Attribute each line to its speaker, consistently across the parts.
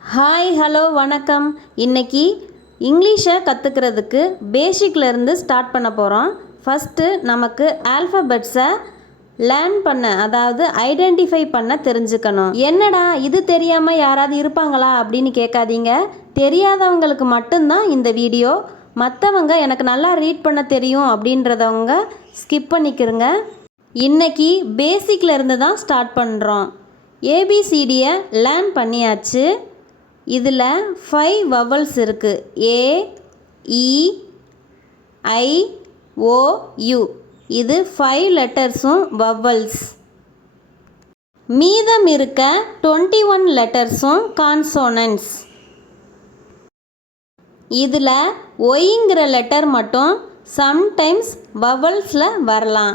Speaker 1: Hi hello வணக்கம். இன்னைக்கு இங்கிலீஷை கற்றுக்கிறதுக்கு பேசிக்லேருந்து ஸ்டார்ட் பண்ண போகிறோம் ஃபஸ்ட்டு நமக்கு ஆல்ஃபபெட்ஸை லேர்ன் பண்ண அதாவது ஐடென்டிஃபை பண்ண தெரிஞ்சுக்கணும். என்னடா இது தெரியாமல் யாராவது இருப்பாங்களா அப்படின்னு கேட்காதீங்க. தெரியாதவங்களுக்கு மட்டும்தான் இந்த வீடியோ மற்றவங்க எனக்கு நல்லா ரீட் பண்ண தெரியும் அப்படின்றதவங்க ஸ்கிப் பண்ணிக்கிறங்க இன்றைக்கி பேசிக்லேருந்து தான் ஸ்டார்ட் பண்ணுறோம் ஏபிசிடியை லேர்ன் பண்ணியாச்சு. இதில் ஃபைவ் வவல்ஸ் இருக்குது A E I O U இது ஃபைவ் லெட்டர்ஸும் வவல்ஸ் மீதம் இருக்க டுவெண்ட்டி ஒன் லெட்டர்ஸும் கான்சோனன்ஸ் இதில் ஒய்ங்கிற லெட்டர் மட்டும் சம்டைம்ஸ் வவல்ஸில் வரலாம்.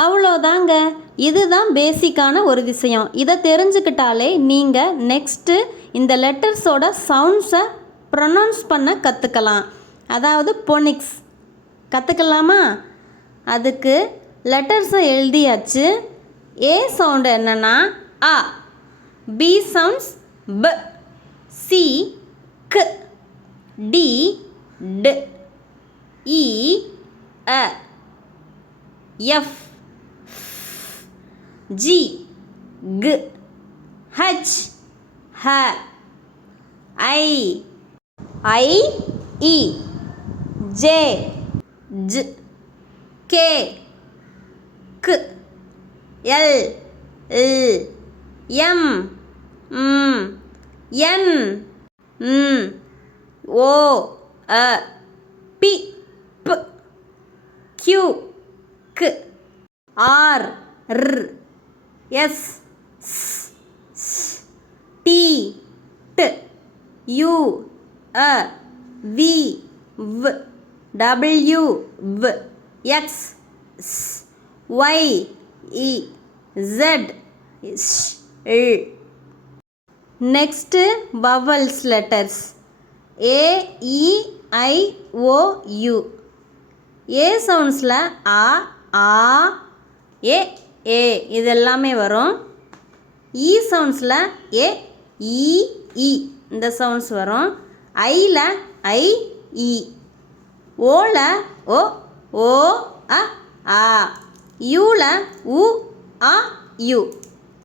Speaker 1: அவ்வளோதாங்க. இதுதான் பேசிக்கான ஒரு விஷயம். இதை தெரிஞ்சுக்கிட்டாலே நீங்கள் நெக்ஸ்ட்டு இந்த லெட்டர்ஸோட சவுண்ட்ஸை ப்ரொனவுன்ஸ் பண்ண கற்றுக்கலாம் அதாவது பொனிக்ஸ் கற்றுக்கலாமா அதுக்கு லெட்டர்ஸை எழுதியாச்சு. ஏ சவுண்டு என்னென்னா அ. பி சவுண்ட்ஸ் ப சி க டி ட். இ அ. எஃப் ஜி க் ஹச் ஹ ஐ ஐ இ ஜே ஜ கே க் எல் எல் எம் ம் என் ம் ஓ அ பி ப் கியூ க் ஆர் ர் எஸ் டி ட் யூ அ வி வ் டபிள்யூ வ் எக்ஸ் ஒய் இ Z will next vowels letters A E I O U A சவுண்ட்ஸில் ஆ ஆ ஏ ஏ இது எல்லாமே வரும் e இ சவுண்ட்ஸில் ஏ இ இ இந்த சவுண்ட்ஸ் வரும். ஐல ஐ இ ஓல ஓ ஓ அ ஆ. யூல உ ஆ யு